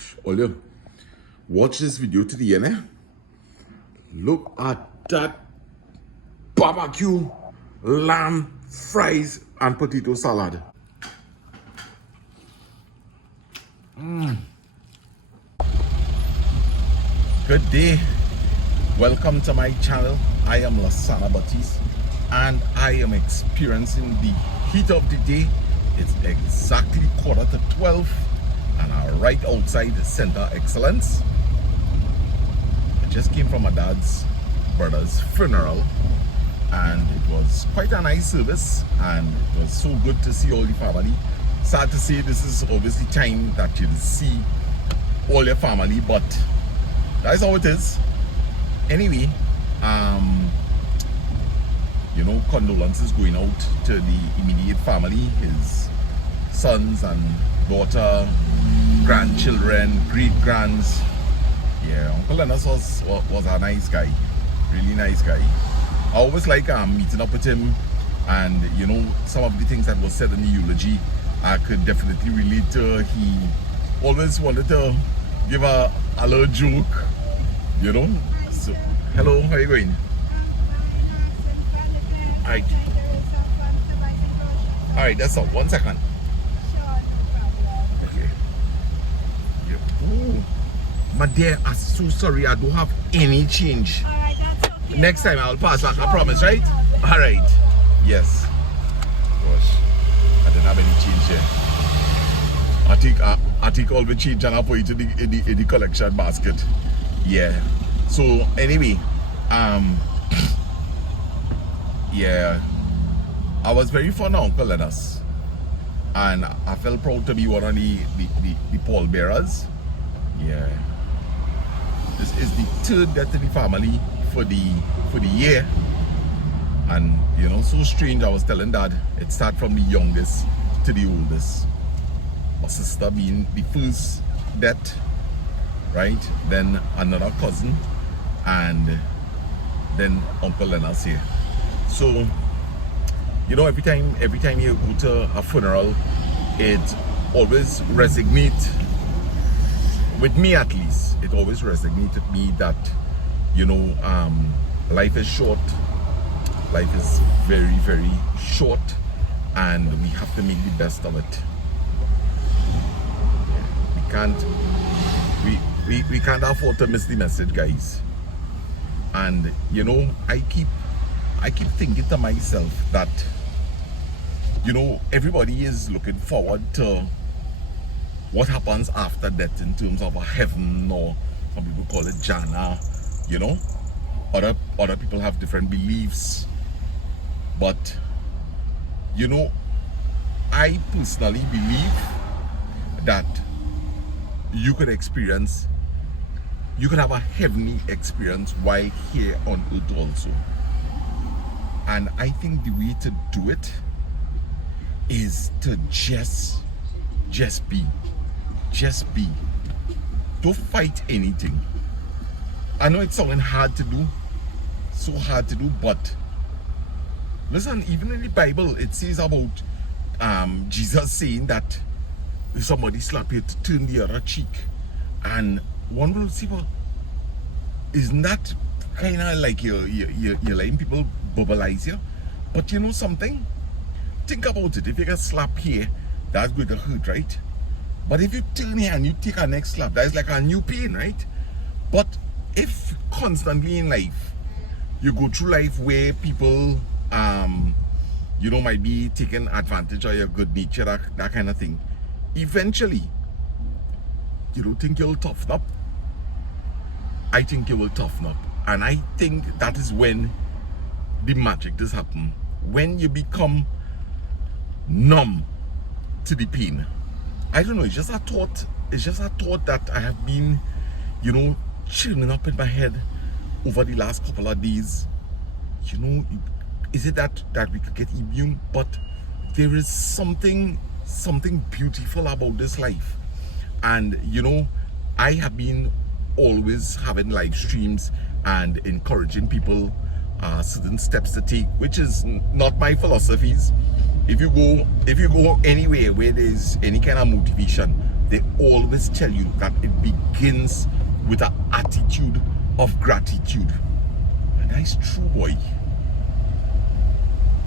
gosh. Olio, watch this video to the end, eh? Look at that barbecue, lamb, fries, and potato salad. Good day. Welcome to my channel. I am Lasana Batiste and I am experiencing the heat of the day. It's exactly 11:45 and I'm right outside the Center Excellence. I just came from my dad's brother's funeral and it was quite a nice service and it was so good to see all the family. Sad to say this is obviously time that you'll see all your family, but that's how it is. Anyway, you know, condolences going out to the immediate family, his sons and daughter, grandchildren, great-grands. Yeah, Uncle Lennox was a nice guy, really nice guy. I always like meeting up with him, and you know, some of the things that was said in the eulogy I could definitely relate to. He always wanted to give a little joke, you know. So, hello, how are you going? Alright. Alright, that's all. 1 second. Okay. Yeah. Ooh. My dear, I'm so sorry, I don't have any change. Alright, that's okay. Next time I'll pass back, I promise, right? Alright. Yes. Gosh. I didn't have any change here. I take all the change and I put it in the collection basket. Yeah. So anyway, yeah, I was very fond of Uncle Lennox and I felt proud to be one of the pallbearers. Yeah. This is the third death in the family for the year. And you know, so strange. I was telling Dad, it started from the youngest to the oldest. My sister being the first death, right? Then another cousin, and then Uncle Lennox here. So, you know, every time you go to a funeral, it always resonates with me, at least. It always resonates with me that, you know, life is short. Life is very, very short, and we have to make the best of it. We can't afford to miss the message, guys. And you know, I keep thinking to myself that, you know, everybody is looking forward to what happens after death in terms of a heaven, or some people call it Jannah. You know, other people have different beliefs. But, you know, I personally believe that you could have a heavenly experience while here on earth also. And I think the way to do it is to just be. Don't fight anything. I know it's something hard to do, so hard to do, but listen, even in the Bible, it says about Jesus saying that if somebody slap you, to turn the other cheek. And one will see, well, isn't that kind of like you're letting people bubbleize you? But you know something? Think about it. If you get slapped here, that's going to hurt, right? But if you turn here and you take a next slap, that's like a new pain, right? But if constantly in life, you go through life where people you know, might be taking advantage of your good nature, that kind of thing, eventually you don't think you'll toughen up. I think you will toughen up, and I think that is when the magic does happen, when you become numb to the pain. I don't know, it's just a thought that I have been, you know, churning up in my head over the last couple of days. You know, is it that we could get immune? But there is something beautiful about this life. And you know, I have been always having live streams and encouraging people certain steps to take, which is not my philosophies. If you go anywhere where there's any kind of motivation, they always tell you that it begins with an attitude of gratitude. And that's true, boy.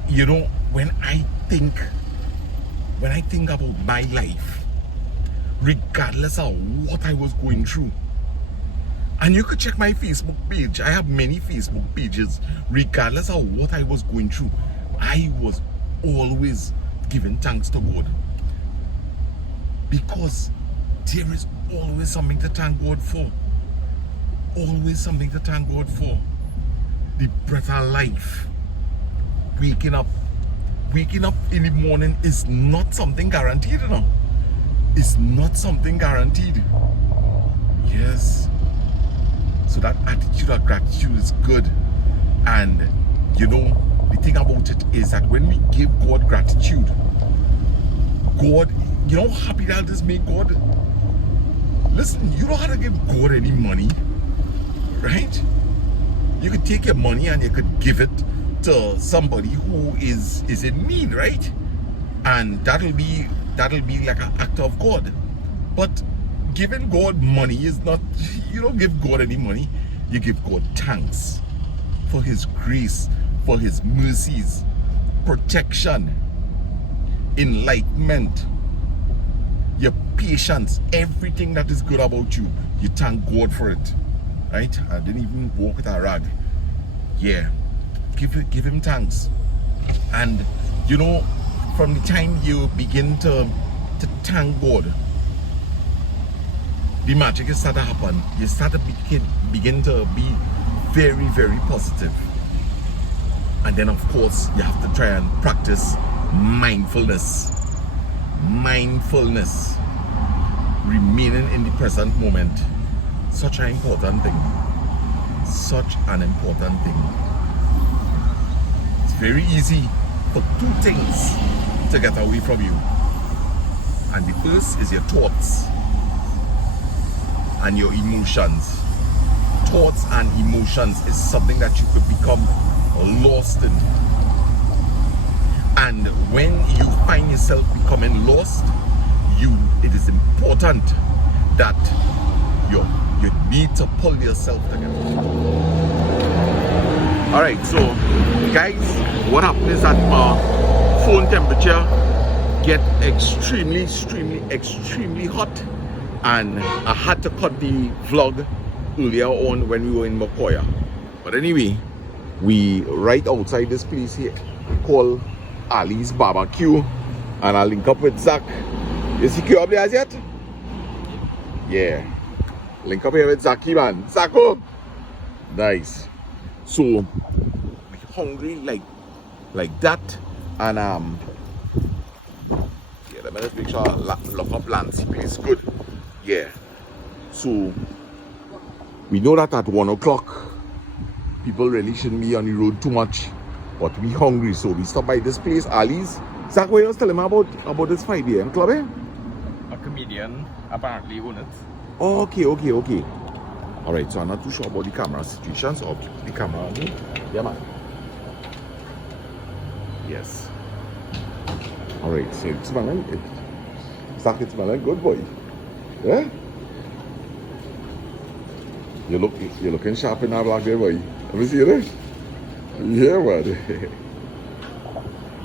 You know, when I think about my life, regardless of what I was going through, and you could check my Facebook page, I have many Facebook pages, regardless of what I was going through, I was always giving thanks to God, because there is always something to thank God for. Always something to thank God for. The breath of life. Waking up in the morning is not something guaranteed, you know. It's not something guaranteed. Yes. So that attitude of gratitude is good. And you know, the thing about it is that when we give God gratitude, God, you know how happy that just make God? Listen, you don't have to give God any money, right? You could take your money and you could give it to somebody who is in need, right? And that'll be like an act of God. But giving God money is not, you don't give God any money. You give God thanks for His grace, for His mercies, protection, enlightenment, your patience, everything that is good about you. You thank God for it, right? I didn't even walk with a rag. Yeah, give Him thanks. And you know, from the time you begin to thank God, the magic is start to happen. You start to begin to be very, very positive. And then of course you have to try and practice mindfulness. Mindfulness. Remaining in the present moment. Such an important thing. Such an important thing. It's very easy for two things to get away from you. And the first is your thoughts and your emotions. Thoughts and emotions is something that you could become lost in. And when you find yourself becoming lost, it is important that you need to pull yourself together. Alright, so guys, what happened is that my phone temperature get extremely hot, and I had to cut the vlog earlier on when we were in Makoya. But anyway, we right outside this place here called Ali's Barbecue, and I'll link up with Zach. Is he queue up there as yet? Yeah. Link up here with Zaki, man. Zako! Nice. So we're hungry like that, and yeah, let me just make sure I lock up Lancy place good. Yeah. So we know that at 1 o'clock people really shouldn't be on the road too much, but we hungry, so we stop by this place, Ali's. Zach, what you was telling me about this 5 a.m. club, eh? A comedian apparently owns it. Oh, okay. Alright, so I'm not too sure about the camera situation, so I'll keep the camera on me. Yeah, man. Yes. Alright, so it's smelling it. Zach, it's smelling good, boy. Yeah? You're looking sharp in that black there, boy. Let me see it. Yeah, man.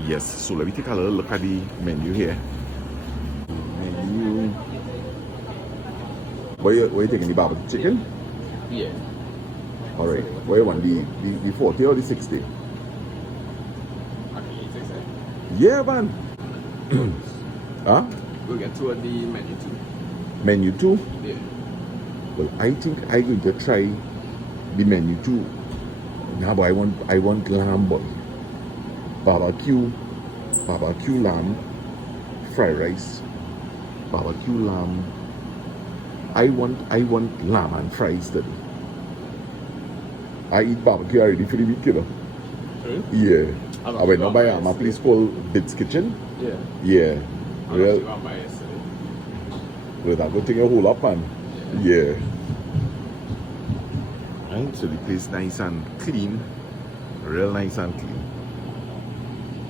Yes, so let me take a little look at the menu here. Menu. What you taking, the barbecue chicken? Yeah. Alright. What you want, the 40 or the 60? Yeah, man. Huh? We'll get to the menu too. Menu 2? Yeah. Well, I think I'm going to try the menu 2. Now, but I want lamb, boy. Barbecue lamb, fried rice, barbecue lamb. I want lamb and fries today. I eat barbecue already for the week, you know. Really? Yeah. I went to buy a place called Bid's Kitchen. Yeah. Yeah. Well, that good thing a whole up, man. Yeah. Right, so the place nice and clean. Real nice and clean.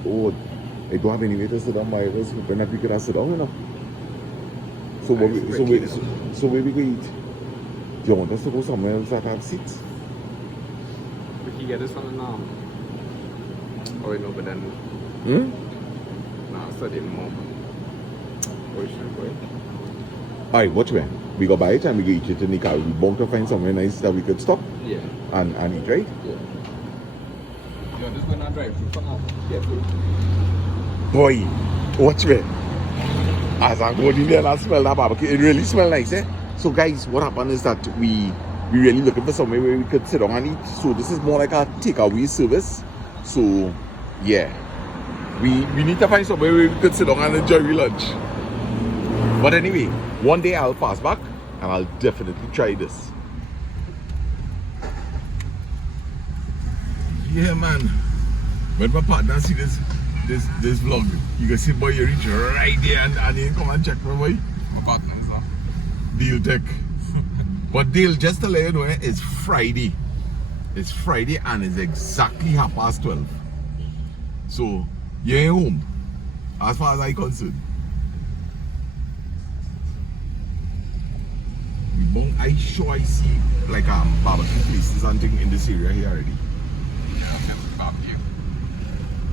Oh, I don't have any way to sit down. I was hoping that we could have sit down, you know. So what we, so where we go eat? Do you want us to go somewhere else that have seats? We can get this one now. Oh, wait, no, but then. No, I studying more. Oh, you should go. Alright, watch me. We go buy it and we go eat it in the car. We're bound to find somewhere nice that we could stop Yeah. and eat, right? Yeah. You're just going to drive through for now. Yeah, through. Boy, watch me. As I go in there and I smell that barbecue, it really smells nice, eh? So guys, what happened is that we really looking for somewhere where we could sit down and eat. So this is more like a takeaway service. So yeah, we need to find somewhere where we could sit down and enjoy our lunch. But anyway, one day I'll pass back and I'll definitely try this. Yeah, man. When my partner see this vlog, you can see boy you reach right there and he come and check my boy. My partner is now. Deal tech. But Dale, just to let you know, it's Friday. It's Friday and it's exactly 12:30. So you're at home, as far as I'm concerned. I sure I see like barbecue places and things in this area here already. Yeah, barbecue.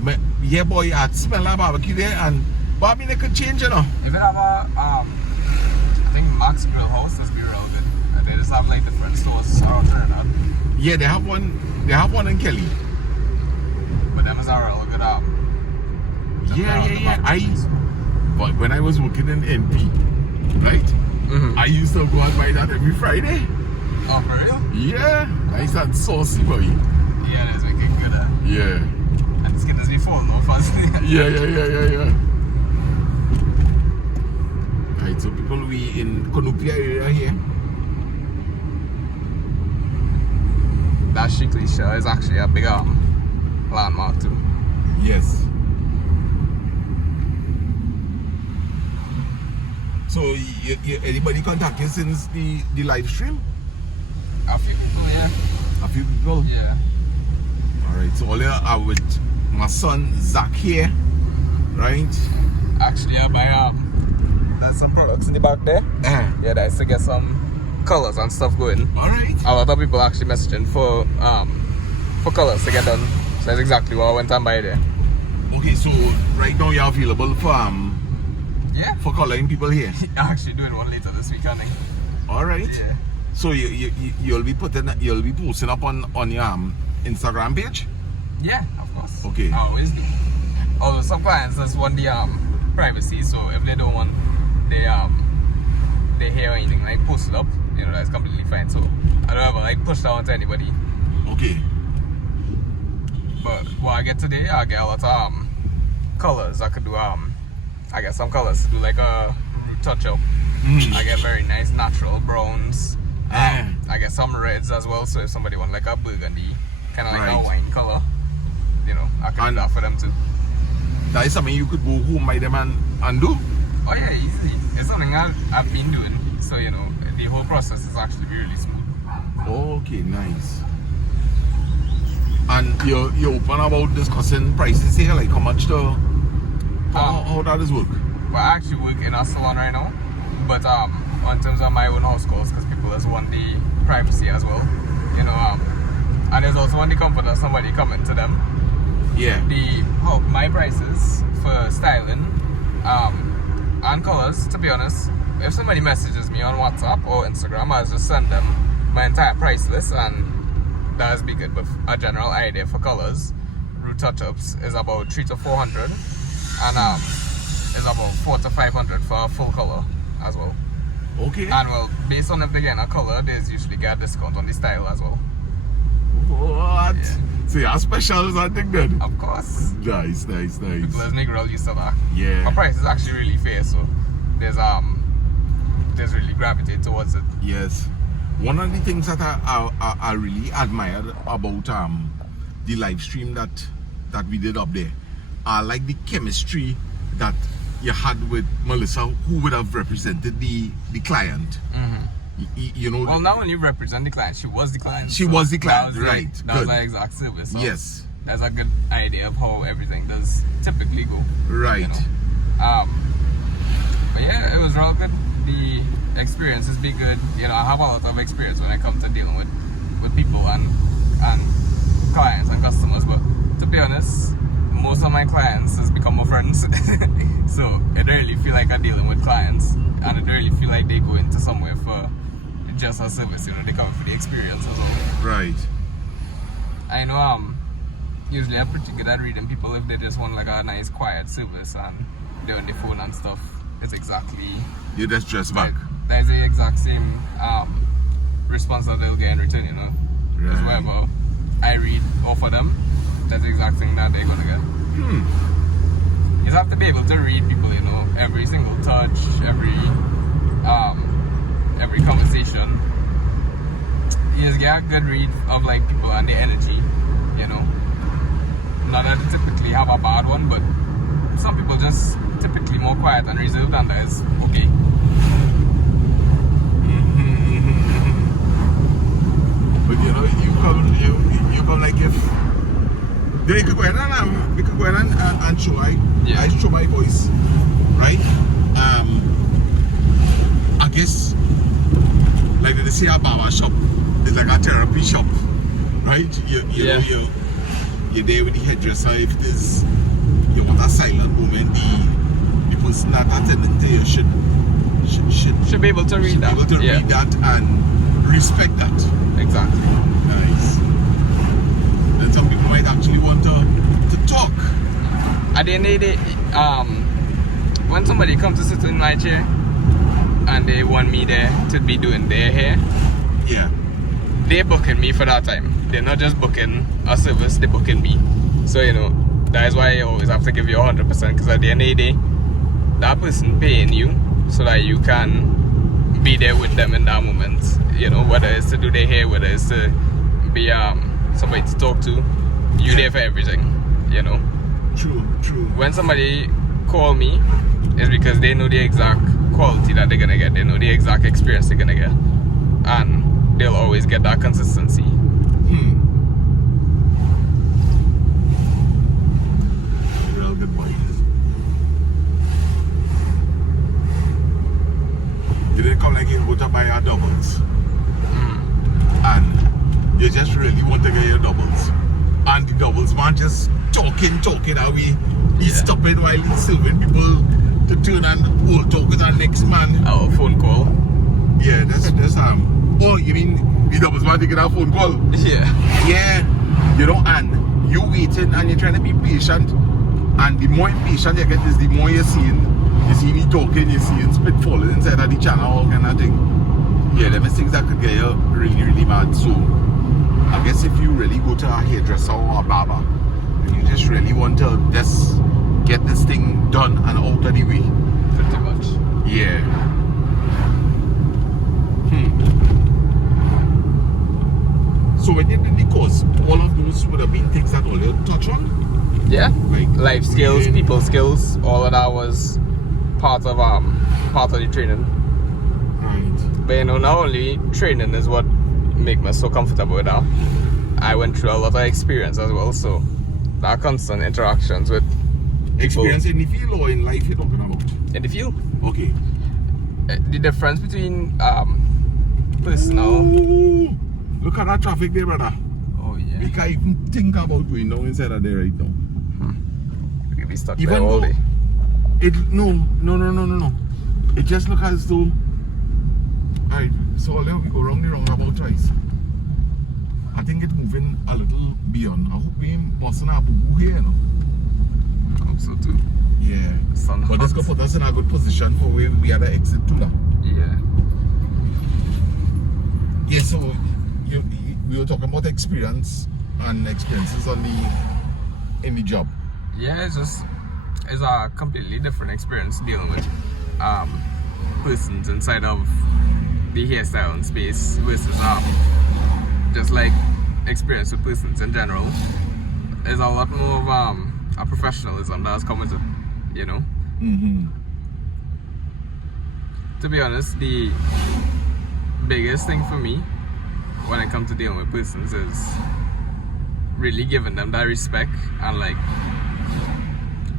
But yeah, boy, I smell that barbecue there, and barbecue they could change, you know. If it have a, I think Max Grill House is be real good. And they just have like different stores around there. Yeah, they have one. They have one in Kelly. But them is a real good Yeah. But when I was working in NP, right? I used to go and buy that every Friday. Oh, for real? Yeah, nice and saucy, boy. Yeah, that's wicked good. Yeah. And the skin is before, no fuss. Yeah. Right, so people, we in Konopia area here. That Shickley show is actually a big landmark too. Yes. So, anybody contact you since the live stream? A few people, yeah. A few people? Yeah. Alright, so all you are with my son Zach here, right? Actually, I buy there's some products in the back there. Yeah, that's to get some colors and stuff going. Alright. A lot of people actually messaging for colors to get done. So that's exactly what I went and buy there. Okay, so right now you're available for yeah, for coloring people here. I'm actually doing one later this week, I think. Alright. Yeah. So you'll be posting up on your Instagram page? Yeah, of course. Okay. I always do. Although some clients just want the privacy, so if they don't want they hair or anything like posted up, you know, that's completely fine. So I don't ever like push that onto anybody. Okay. But what I get today, I get a lot of colors. I could do I get some colors to do like a root touch up. I get very nice natural browns. I get some reds as well, so if somebody want like a burgundy, kind of like a wine color, you know, I can do that for them too. That is something you could go home by them and do? Oh yeah, easily. It's something I've been doing, so you know, the whole process is actually really smooth. Okay, nice. And you're open about discussing prices here, like how much to how that is work? Well, I actually work in a salon right now, but in terms of my own house calls, because people just want the privacy as well, you know. And there's also want the comfort of somebody coming to them. Yeah. My prices for styling and colors, to be honest, if somebody messages me on WhatsApp or Instagram, I'll just send them my entire price list, and that's be good. But a general idea for colors, root touch-ups is about 300 to 400, and is about 400 to 500 for a full color as well. Okay. And well, based on if they get a color, there's usually get a discount on the style as well. What? Yeah. So you're specials, I think then. Of course. Nice. People as Negro used to that. Yeah. My price is actually really fair, so there's really gravitate towards it. Yes. One of the things that I really admired about the live stream that we did up there, I like the chemistry that you had with Melissa, who would have represented the client. You know. Well, not only represent the client, she was the client. She was the client, That was right? That was my exact service. So. Yes. there's a good idea of how everything does typically go. Right. You know? But yeah, it was real good. The experience has been good. You know, I have a lot of experience when it comes to dealing with people and clients and customers. But to be honest, most of my clients has become my friends. So it don't really feel like I'm dealing with clients, and it don't really feel like they go into somewhere for just a service. You know, they come for the experience as well. Right. I know usually I'm pretty good at reading people if they just want like a nice quiet service and they're on the phone and stuff. It's exactly You just dress back. There's the exact same response that they'll get in return, you know. Because Right. whatever I read off of them, that's the exact thing that they're gonna get. You just have to be able to read people, you know, every single touch, every conversation. You just get a good read of like people and their energy, you know. Not that they typically have a bad one, but some people just typically more quiet and reserved, and that is okay. But you know, you come like if they could go in and we could go in and show I show my voice, right? I guess like they say a barber shop is like a therapy shop, right? You know, you're there with the hairdresser. If there's you want a silent moment, the person that attending to you should be able to read that. Be able to read that and respect that. Exactly. Nice. And some people might actually want to talk. At the end of the day, when somebody comes to sit in my chair and they want me there to be doing their hair, Yeah. they're booking me for that time. They're not just booking a service, they're booking me. So, you know, that is why I always have to give you 100%, because at the end of the day, that person paying you so that you can be there with them in that moment. You know, whether it's to do their hair, whether it's to be somebody to talk to, you're there for everything, you know. True. When somebody call me, it's because they know the exact quality that they're gonna get. They know the exact experience they're gonna get, and they'll always get that consistency. Real good boy. You didn't come like you go to buy your doubles, and you just really want to get your doubles, and the doubles man just talking and we stop it while he's serving people to turn and hold talk with our next man. Oh, phone call. Yeah, that's oh, you mean the doubles man taking a phone call? Yeah. You know, and you waiting and you're trying to be patient, and the more impatient you get is the more you're seeing me talking, you're seeing spit falling inside of the channel, all kind of thing. Yeah, them is things that could get you really mad. So I guess if you really go to a hairdresser or a barber and you just really want to just get this thing done and out of the way, Pretty much. yeah. So when you did the course, all of those would have been things that all you touch on? Yeah. Like Life skills, people skills, all of that was part of the training. Right. But you know, not only training is what make me so comfortable with that. I went through a lot of experience as well, so that constant interactions with people. Experience in the field or in life you're talking about? In the field. Okay. The difference between personal. Ooh, look at that traffic there, brother. Oh yeah. We can't even think about going down inside of there right now. We could be stuck Even there all though day. no. It just look as though. Alright, so now we go round the roundabout twice. I think it's moving a little beyond. I hope we ain't busting our boo here, you know. I hope so too. Yeah. Sun But this hot. could put us in a good position for where we had an exit to now. Yeah. Yeah, so we were talking about experiences on in the job. Yeah, it's a completely different experience dealing with persons inside of the hairstyling space versus just like experience with persons in general. There's a lot more of a professionalism that's coming to, you know. To be honest, the biggest thing for me when it comes to dealing with persons is really giving them that respect and like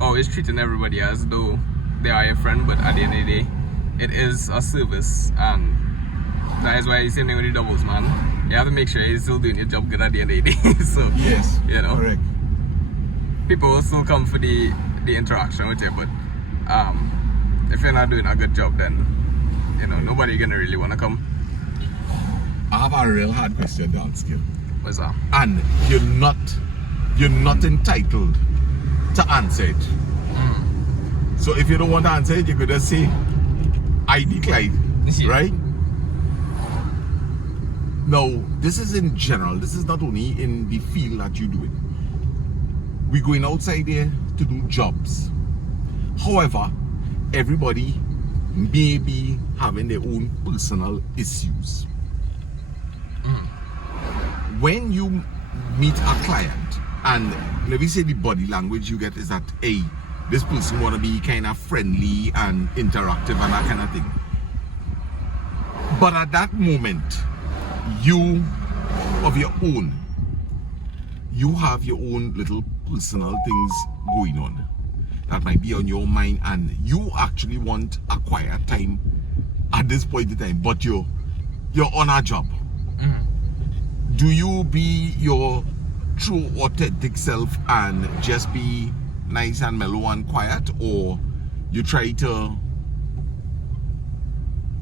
always treating everybody as though they are your friend, but at the end of the day, it is a service, and that is why the same thing with the doubles, man. You have to make sure you're still doing your job good at the end of the day. So Yes, you know, correct. people will still come for the interaction with you, but if you're not doing a good job, then you know nobody gonna really wanna come. I have a real hard question to ask you. What's that? And you're not entitled to answer it. So if you don't want to answer it, you could just say, I decline, Yeah. right? Now, this is in general. This is not only in the field that you do it. We're going outside there to do jobs. However, everybody may be having their own personal issues. When you meet a client, and let me say the body language you get is that, hey, this person want to be kind of friendly and interactive and that kind of thing. But at that moment, you of your own, you have your own little personal things going on that might be on your mind, and you actually want a quiet time at this point in time, but you're on a job. Do you be your true authentic self and just be nice and mellow and quiet, or you try to,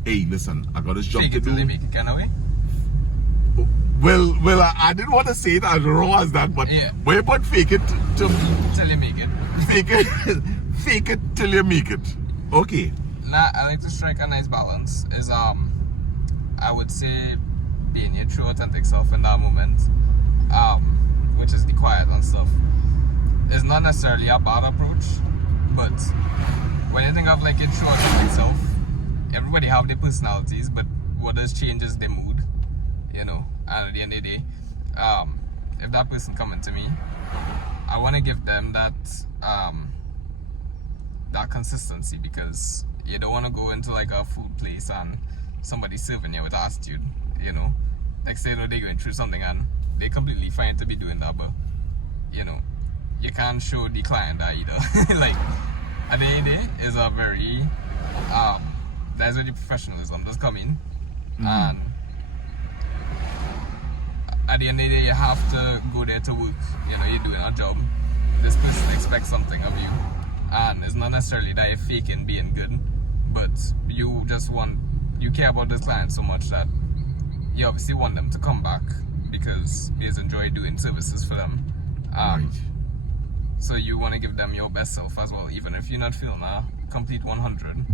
hey, listen, I got this job Fake to it till they do? make it kind of way. Well, I didn't want to say it as raw as that, but Yeah. where but fake it to Till you make it. fake it till you make it. Okay. Nah, I like to strike a nice balance. Is I would say being your true authentic self in that moment, which is the quiet and stuff, is not necessarily a bad approach. But when you think of like your true authentic self, everybody have their personalities, but what does change is their mood, you know. And at the end of the day, if that person coming to me, I want to give them that that consistency, because you don't want to go into like a food place and somebody serving you with attitude, you know. Like say they're going through something and they're completely fine to be doing that, but you know, you can't show the client that either. Like at the end of the day is a very that's where the professionalism does come in. And at the end of the day, you have to go there to work. You know, you're doing a job. This person expects something of you, and it's not necessarily that you're faking being good, but you care about this client so much that you obviously want them to come back because you just enjoy doing services for them. Right. So you want to give them your best self as well, even if you're not feeling a complete 100.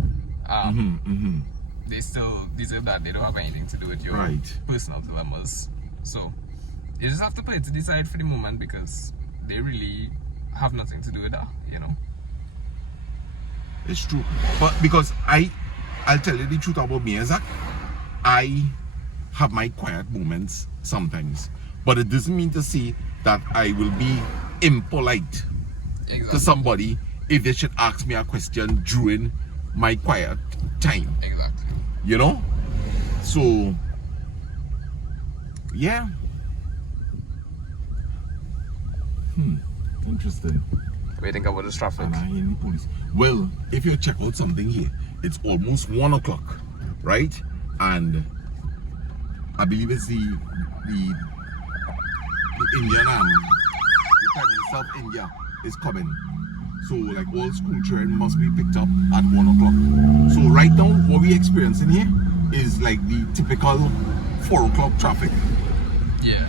They still deserve that. They don't have anything to do with your personal dilemmas. So you just have to play to decide for the moment, because they really have nothing to do with that, you know. It's true. But because I'll tell you the truth about me, is that I have my quiet moments sometimes. But it doesn't mean to say that I will be impolite to somebody if they should ask me a question during my quiet time. Exactly. You know? So, yeah. Interesting. What do you think about this traffic? And I hear the police. Well, if you check out something here, it's almost 1 o'clock, right? And I believe it's the Indian the Prime Minister of India is coming. So like all school children must be picked up at 1 o'clock. So right now what we're experiencing here is like the typical 4 o'clock traffic. Yeah.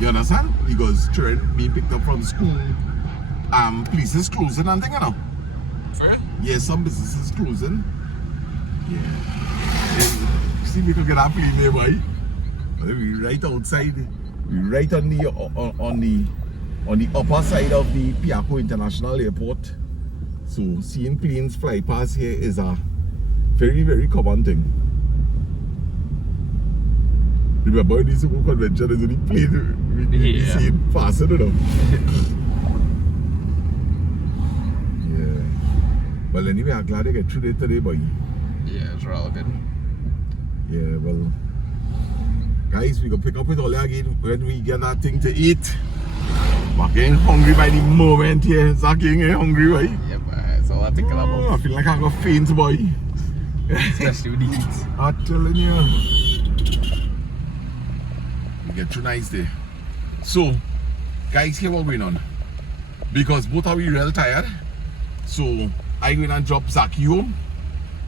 You understand? Because children being picked up from school, places closing and thing, you know. Fair? Yeah, some businesses closing. Yeah. And see, we could get a plane here, boy. We right outside. We right on the upper side of the Piaco International Airport. So seeing planes fly past here is a very, very common thing. Remember this whole convention is only plane we see it passing, you know. Yeah. Well, anyway, I'm glad I get through it today, boy. Yeah, it's really good. Yeah, well, guys, we gonna pick up with all again when we get that thing to eat. I'm getting hungry by the moment here. Zach getting hungry, right? Yep, it's all I think about. I feel like I'm gonna faint, boy. Especially with the heat. I'm telling you. We get too nice there. So, guys, here what going on. Because both are we real tired. So, I going and drop Zaki home.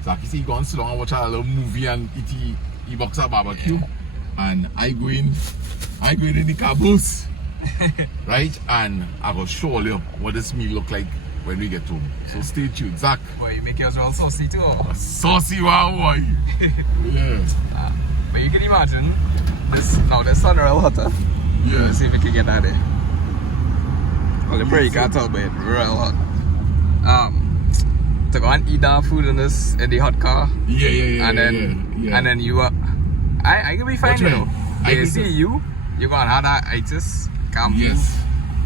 Zaki say he go and sit down and watch a little movie and eat box of barbecue. And I go in the caboose. Right? And I will show you what this meal look like when we get home. So stay tuned. Zach. Boy, you make yours real saucy too. Saucy, wow, boy. Yeah. But you can imagine this sun real hotter. Yeah. Let's see if we can get that there. Well, the break can't tell, but it's real hot. To go and eat that food in the hot car. Yeah. And then you I can be fine, What you you know. mean? They see you gonna have that itis. Can't move. Yes.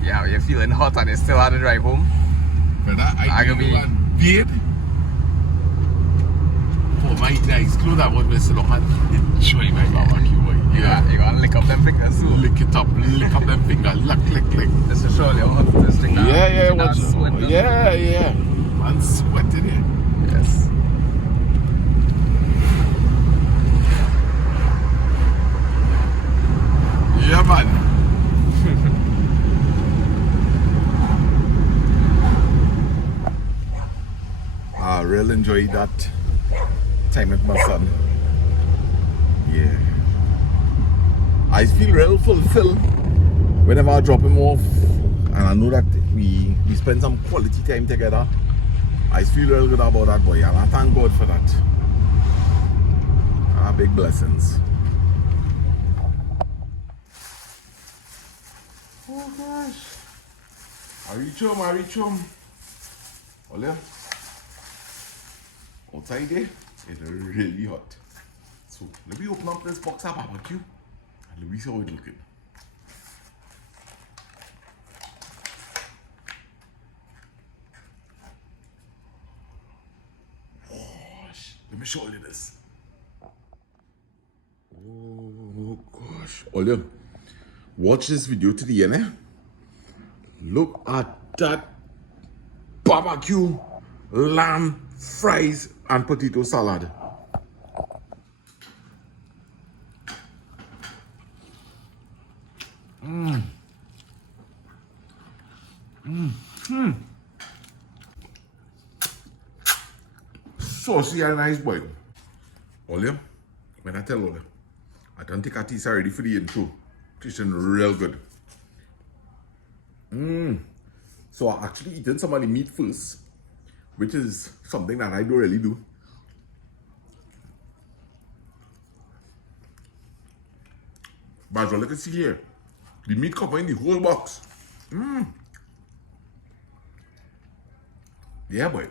Yeah, you're feeling hot and you still have to drive home. But I can be- babe. For my nice clothes, I want to sit down and enjoy my barbecue, boy. Yeah, you gonna lick up them fingers too. Lick up them fingers, lick. This is surely how hot this thing now. Yeah, That's sweat, doesn't it? yeah. Man sweating here. Yes. Yeah, man. I really enjoyed that time with my son. Yeah. I feel real fulfilled whenever I drop him off, and I know that we spend some quality time together. I feel real good about that, boy, and I thank God for that. Big blessings. Oh gosh. I reach home. Ole. Outside there, it's really hot. So let me open up this box of barbecue and let me see how it's looking. Gosh, let me show you this. Oh gosh. Ole, watch this video to the end, eh? Look at that barbecue, lamb, fries, and potato salad. Saucy and nice, boy. Ole, when I tell Ole, I don't think I taste already for the intro. Tasting real good. So I actually eaten some of the meat first, which is something that I don't really do. But as well, you can see here, the meat cover in the whole box. Yeah, boy.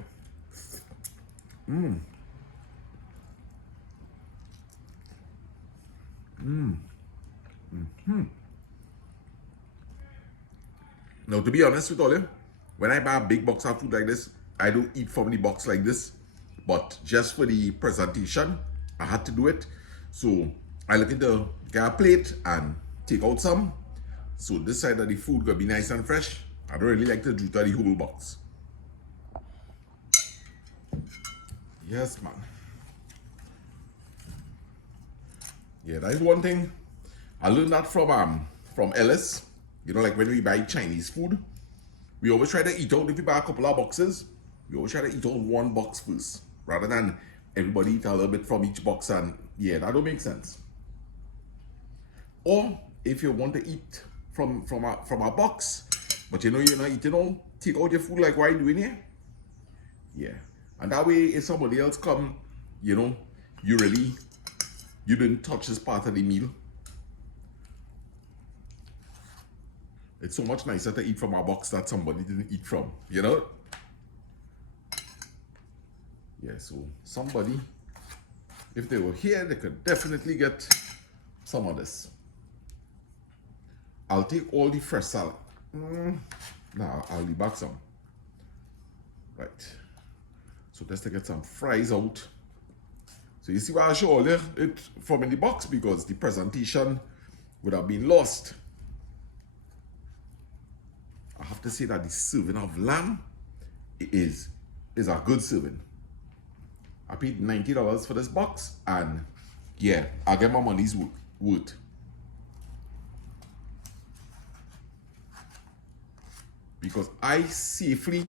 Now, to be honest with all you, when I buy a big box of food like this, I don't eat from the box like this. But just for the presentation, I had to do it. So I look at the get a plate and take out some. So this side of the food gonna be nice and fresh. I don't really like to do the whole box. Yes, man. Yeah, that is one thing. I learned that from Ellis. You know, like when we buy Chinese food, we always try to eat out. If we buy a couple of boxes, we always try to eat out one box first, rather than everybody eat a little bit from each box. And yeah, that don't make sense. Or if you want to eat from a box, but you know you're not eating all, take out your food like what I'm doing here. Yeah, and that way, if somebody else come, you know, you didn't touch this part of the meal. It's so much nicer to eat from a box that somebody didn't eat from, you know? Yeah, so somebody, if they were here, they could definitely get some of this. I'll take all the fresh salad. Nah, I'll leave back some. Right. So just to get some fries out. So you see why I show all it from in the box, because the presentation would have been lost. have to say that the serving of lamb is a good serving. I paid $90 for this box, and yeah, I get my money's worth. Because I safely